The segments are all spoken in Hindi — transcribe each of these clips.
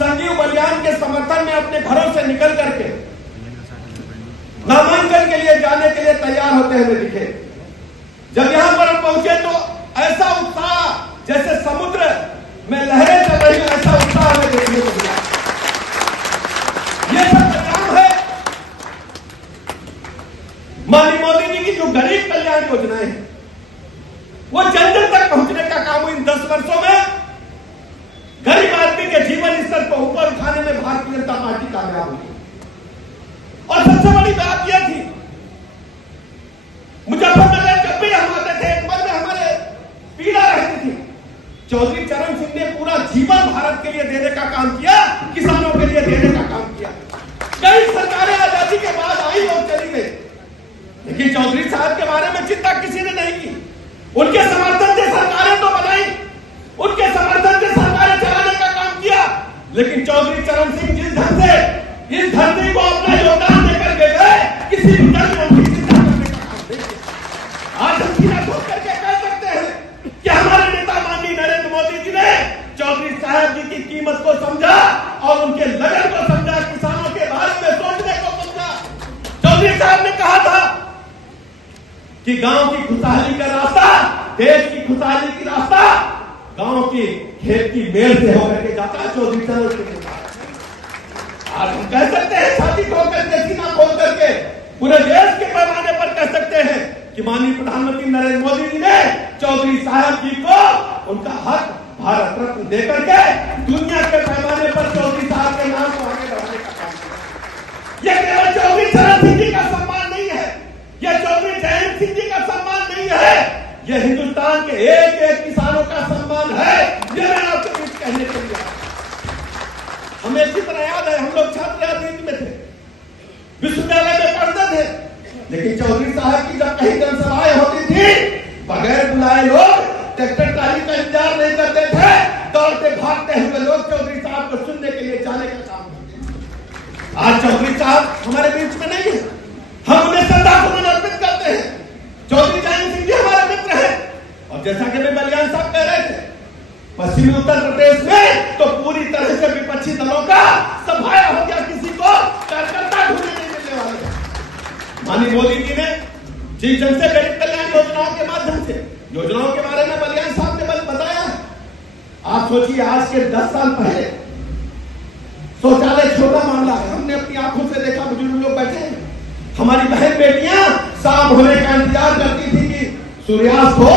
संजीव बलियान के समर्थन में अपने घरों से निकल करके नामांकन के लिए जाने के लिए तैयार होते हुए दिखे। जब यहां पर हम पहुंचे तो ऐसा उत्साह जैसे समुद्र में लहरें चल रही हैं, ऐसा उत्साह हमें देखने को मिला। ये सब काम है माननीय मोदी जी की जो गरीब कल्याण योजनाएं हैं, वो जन जन तक पहुंचने का काम इन 10 वर्षों में गरीब आदमी के जीवन स्तर को ऊपर उठाने में भारतीय जनता पार्टी कामयाब हुई। और सबसे बड़ी बात यह थी, मुजफ्फरनगर जब भी हम आते थे, एक बार में हमारे पीड़ा रहती थी। चौधरी चरण सिंह ने पूरा जीवन भारत के लिए देने का काम किया, किसानों के लिए देने का काम किया। कई सरकारें आजादी के बाद आई और चली गई, लेकिन चौधरी साहब के बारे में चिंता किसी ने नहीं की। उनके समर्थन से सरकारें तो बनाई, उनके समर्थन से सरकारें चलाने का काम किया, लेकिन चौधरी चरण सिंह जिस ढंग से इस धरती को अपना योगदान देकर के गए, किसी भी दल में उनकी चिंता करने का काम नहीं किया। आज हम सीना ठोक करके कह सकते हैं कि हमारे नेता माननीय नरेंद्र मोदी जी ने चौधरी साहब जी की कीमत को समझा और उनके लगन को समझा, किसानों के बारे में सोचने को समझा। चौधरी साहब ने कहा था कि गांव की खुशहाली का रास्ता, देश की खुशहाली की रास्ता गांव की खेत की मेल से होकर के जाता है। चौधरी चरण सिंह आज हम कह सकते हैं, छाती ठोक करके, सीना खोल करके पूरे देश के पैमाने पर कह सकते हैं कि माननीय प्रधानमंत्री नरेंद्र मोदी जी ने चौधरी साहब जी को उनका हक भारत रत्न देकर के दुनिया के पैमाने पर चौधरी साहब के नाम को आगे बढ़ाने का काम किया। यह केवल चौधरी चरण सिंह जी का सम्मान नहीं है, यह चौधरी जयंत सिंह जी का सम्मान नहीं है, यह हिंदुस्तान के एक एक किसानों का सम्मान है। यह मैं आपके बीच कहने के लिए हमें इसी तरह याद है, हम लोग छात्र राजनीति में थे, विश्वविद्यालय में पढ़ते थे, लेकिन चौधरी साहब की जब कहीं जनसभाएं होती थी, बगैर बुलाए लोग ट्रैक्टर ट्राली का इंतजार नहीं करते थे, दौड़ते भागते हुए लोग चौधरी साहब को सुनने के लिए जाने का काम करते थे। आज चौधरी साहब हमारे बीच में नहीं है, हम उन्हें श्रद्धासुमन अर्पित करते हैं। चौधरी जयंत सिंह जी हमारे मित्र हैं, और जैसा कि मैं बलियान साहब कह रहे थे, पश्चिमी उत्तर प्रदेश में तो पूरी तरह से विपक्षी दलों का सफाया हो गया, किसी को कार्यकर्ता ढूंढने नहीं मिलने वाले। माननीय मोदी जी ने जी जन से गरीब कल्याण योजनाओं के माध्यम से, योजनाओं के बारे में बलियान साहब ने बताया है। आप सोचिए, आज के 10 साल पहले शौचालय छोटा मामला है, हमने अपनी आंखों से देखा, बुजुर्ग लोग बैठे हैं, हमारी बहन बेटियां शाम होने का इंतजार करती थी कि सूर्यास्त हो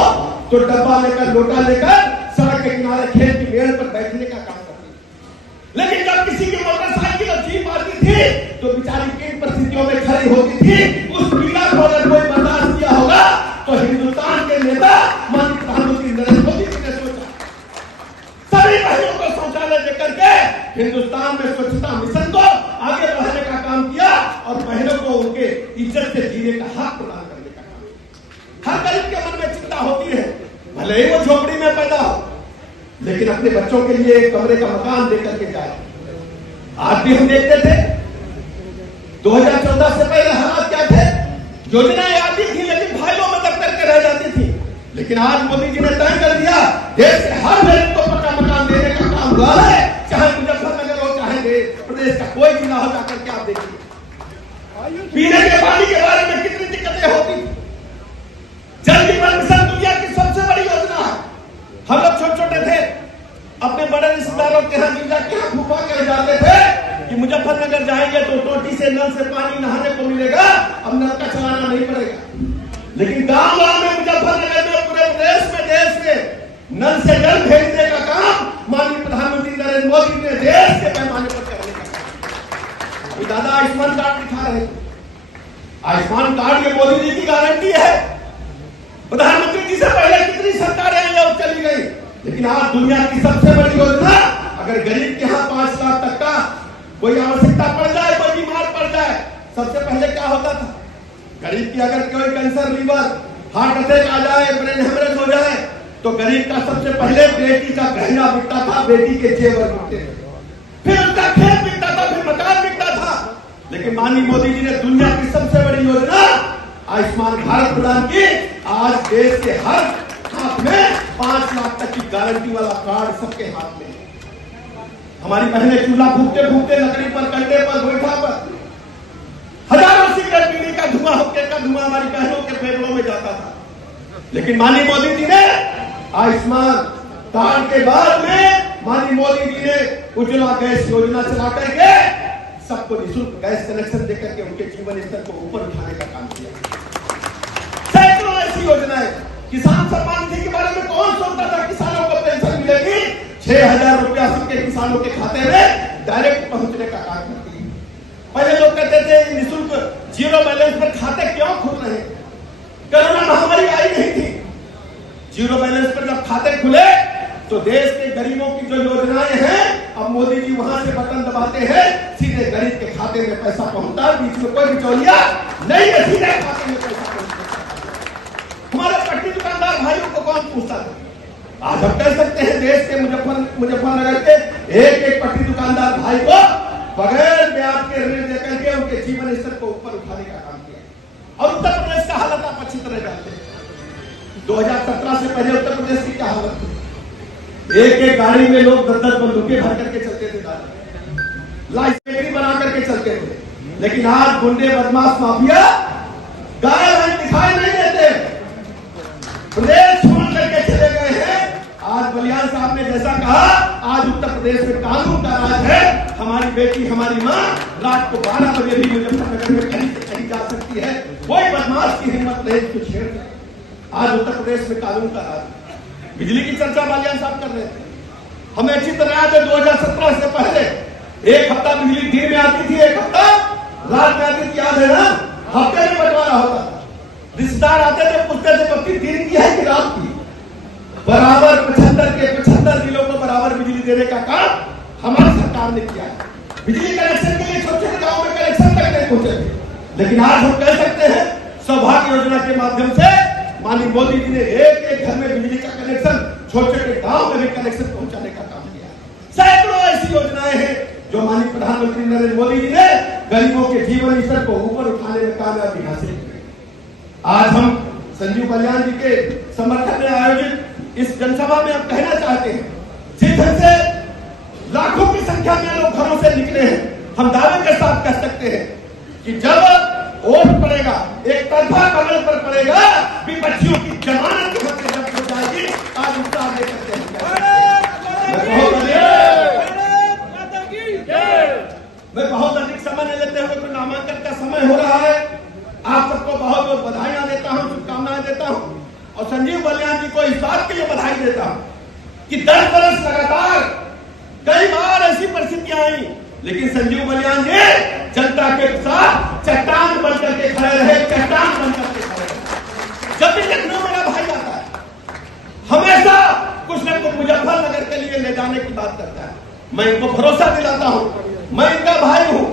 तो डब्बा लेकर, लोटा लेकर सड़क के किनारे खेत की मेड़ पर बैठने का काम करती थी। लेकिन जब किसी की मोटरसाइकिल और जीप आती थी तो बेचारी किन परिस्थितियों में खड़ी होती थी, उस पीड़ा को अगर कोई बर्दाश्त किया होगा तो हिंदुस्तान के नेता माननीय प्रधानमंत्री नरेंद्र मोदी जी ने सोचा, सभी बहनों को शौचालय देकर के हिंदुस्तान में स्वच्छता मिशन को आगे बढ़ाने का काम किया और बहनों को उनके इज्जत से जीने का हक प्रदान करने का काम किया। हर गरीब के मन में चिंता होती है, भले ही वो झोपड़ी में पैदा हो, लेकिन अपने बच्चों के लिए एक कमरे का मकान देकर के जाए। आज भी हम देखते थे 2014 से पहले हालात क्या थे, योजनाएं आती थी लेकिन फाइलों में दब करके रह जाती थी, लेकिन आज मोदी जी ने तय कर दिया, देश के हर गरीब को पक्का मकान देने का काम हुआ है, चाहे मुजफ्फरनगर हो, चाहे प्रदेश का कोई जिला हो, जाकर के आप देखिए। पीने के पानी के बारे में कितनी दिक्कतें होती थी। जल जीवन मिशन दुनिया की सबसे बड़ी योजना है। हम लोग छोटे छोटे थे, अपने बड़े रिश्तेदारों के यहाँ गिरजा के यहाँ फूफा कर जाते थे कि मुजफ्फरनगर जाएंगे तो टोटी से, नल से पानी नहाने को मिलेगा, अब नल का चलाना नहीं पड़ेगा। लेकिन गांव गांव में, मुजफ्फरनगर में, पूरे प्रदेश में, देश में नल से जल भेजने का काम माननीय प्रधानमंत्री नरेंद्र मोदी ने देश के पैमाने पर करने का काम। अभी दादा आयुष्मान कार्ड दिखा रहे थे, आयुष्मान कार्ड ये मोदी जी की गारंटी है। प्रधानमंत्री जी से पहले कितनी सरकारें आई और चली गई, लेकिन आज दुनिया की सबसे बड़ी योजना, अगर गरीब के यहाँ 5 लाख तक का कोई आवश्यकता पड़ जाए, कोई बीमार पड़ जाए, सबसे पहले क्या होता था, गरीब की अगर कोई कैंसर, लीवर, हार्ट अटैक आ जाए, ब्रेन हेमरेज हो जाए, तो गरीब का सबसे पहले बेटी का गहना बिकता था, बेटी के जेवर बिकते थे, फिर उसका खेत बिकता था, फिर मकान बिकता था। लेकिन माननीय मोदी जी ने दुनिया की सबसे बड़ी योजना आयुष्मान भारत प्रदान की। आज देश के हर हाथ में 5 लाख तक की गारंटी वाला कार्ड सबके हाथ में है। हमारी बहनें चूल्हा फूकते फूकते लकड़ी पर, कंडे पर, गोईठा पर हजारों सिगरेट पीने का धुआं, हुक्के का धुआं हमारी बहनों के फेफड़ों में जाता था। लेकिन माननीय मोदी जी ने आयुष्मान कार्ड के बाद में माननीय मोदी जी ने उज्ज्वला गैस योजना चला करके सबको निःशुल्क गैस कनेक्शन देकर के उनके जीवन स्तर को ऊपर उठाने का काम किया। सैकड़ों ऐसी योजनाएं, किसान सम्मान निधि के बारे में कौन सोचता था किसानों को पेंशन मिलेगी? 6,000 रुपया सबके किसानों के खाते में डायरेक्ट पहुंचने का काम करती है। पहले लोग कहते थे निःशुल्क जीरो बैलेंस पर खाते क्यों खुल रहे? कोरोना महामारी आई नहीं थी। जीरो बैलेंस पर जब खाते खुले तो देश के गरीबों की जो योजनाएं हैं, अब मोदी जी वहां से बटन दबाते हैं, सीधे गरीब के खाते में पैसा पहुंचता, बीच में कोई बिचौलिया नहीं है, सीधे खाते में पैसा पहुंचता। हमारे पट्टी दुकानदार भाइयों को कौन पूछता था? आज हम कह सकते हैं देश के मुजफ्फरनगर के एक एक पट्टी दुकानदार भाई को बगैर ब्याज के ऋण देकर के उनके जीवन स्तर को ऊपर उठाने का काम किया। और उत्तर प्रदेश का हालत आप अच्छी तरह जानते हैं। 2017 से पहले उत्तर प्रदेश की क्या हालत थी? एक एक गाड़ी में लोग 10-10 बंदूकें भर करके चलते थे, लाइसेंस बना करके चलते थे। लेकिन आज गुंडे, बदमाश, माफिया गायब हैं, दिखाई नहीं देते, प्रदेश छोड़ करके चले गए हैं। आज बलियान साहब ने जैसा कहा, आज उत्तर प्रदेश में कानून का राज है। हमारी बेटी, हमारी माँ रात को 12 बजे भी मुजफ्फरनगर में कहीं से कहीं जा सकती है, कोई बदमाश की हिम्मत नहीं कुछ छेड़ सके। आज उत्तर प्रदेश में कानून का राज। बिजली की चर्चा बलियान साहब कर रहे थे, हमें अच्छी तरह याद है 2017 से पहले एक हफ्ता बिजली दिन में आती थी, एक हफ्ता रात में आती थी, याद है ना? हफ्ते में बंटवारा होता था। रिश्तेदार आते थे, पूछते थे पति दिन की है कि रात की? बराबर 75 जिलों को बराबर बिजली देने का काम हमारी सरकार ने किया है। बिजली कनेक्शन के लिए छोटे छोटे गाँव में कनेक्शन तक नहीं पहुंचे थे। लेकिन आज हम कह सकते हैं सौभाग्य योजना के माध्यम से माननीय मोदी जी ने एक एक घर में बिजली का कनेक्शन, छोटे छोटे गांव में भी कनेक्शन पहुंचाने का काम किया। सैकड़ों ऐसी योजनाएं हैं जो माननीय प्रधानमंत्री नरेंद्र मोदी जी ने गरीबों के जीवन स्तर को ऊपर उठाने में कामयाबी हासिल की। आज हम संजीव बलियान जी के समर्थन में आयोजित इस जनसभा में हम कहना चाहते हैं, जिस ढंग से लाखों की संख्या में लोग घरों से निकले हैं, हम दावे के साथ कह सकते हैं कि जब वोट पड़ेगा, एक तरफा कमल पर पड़ेगा, विपक्षियों की जमानत जब्त हो जाएगी। आज उत्साह दे सकते हैं। मैं बहुत अधिक समय नहीं लेते हुए, तो नामांकन का समय हो रहा है। आप सबको बहुत बहुत बधाइयां देता हूं, शुभकामनाएं देता हूं, और संजीव बलियान जी को इस बात के लिए बधाई देता हूं कि 10 वर्ष लगातार कई बार ऐसी परिस्थितियां आई, लेकिन संजीव बलियान जी जनता के साथ चट्टान बनकर के खड़े रहे, चट्टान बनकर के खड़े रहे। जब भी लखनऊ मेरा भाई आता है, हमेशा कुछ न कुछ मुजफ्फरनगर के लिए ले जाने की बात करता है। मैं इनको भरोसा दिलाता हूं, मैं इनका भाई हूं,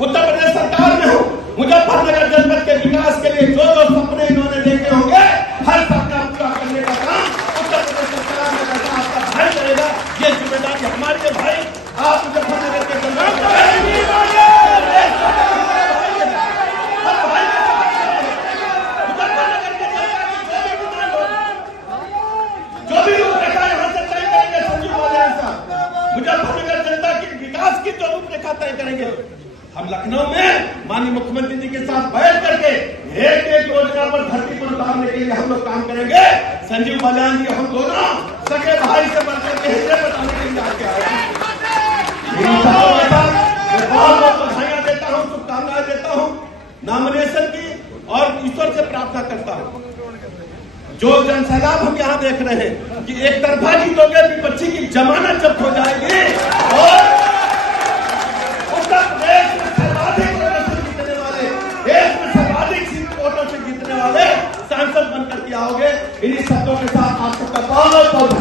उत्तर प्रदेश सरकार में हूं। मुजफ्फरनगर जनपद के विकास के लिए जो जो सपने इन्होंने देखे होंगे, हर सपना पूरा करने का काम उत्तर प्रदेश सरकार में करता आपका भाई करेगा। ये जिम्मेदारी हमारी है भाई। आप मुजफ्फरनगर के मुजफ्फरनगर जनता की विकास की जो रूपरेखा तय करेंगे। हम लखनऊ में माननीय मुख्यमंत्री जी के साथ बैठ करके एक एक योजना पर धरती पर उतारने के लिए हम लोग काम करेंगे। संजीव बलियान जी हम दोनों सगे भाई से बढ़कर के हिस्से बताने के लिए आगे आए। मैं बहुत बहुत बधाइयां देता हूँ, शुभकामनाएं देता हूँ नॉमिनेशन की, और ईश्वर से प्रार्थना करता हूँ जो जनसैलाब हम यहाँ देख रहे हैं कि एक तरफा जीतोगे, विपक्षी की जमानत जब्त हो जाएगी और उत्तर प्रदेश में सर्वाधिक वोटों से जीतने वाले, देश में सर्वाधिक वोटों से जीतने वाले सांसद बनकर के आओगे। इन्हीं शब्दों के साथ आप सबका बहुत बहुत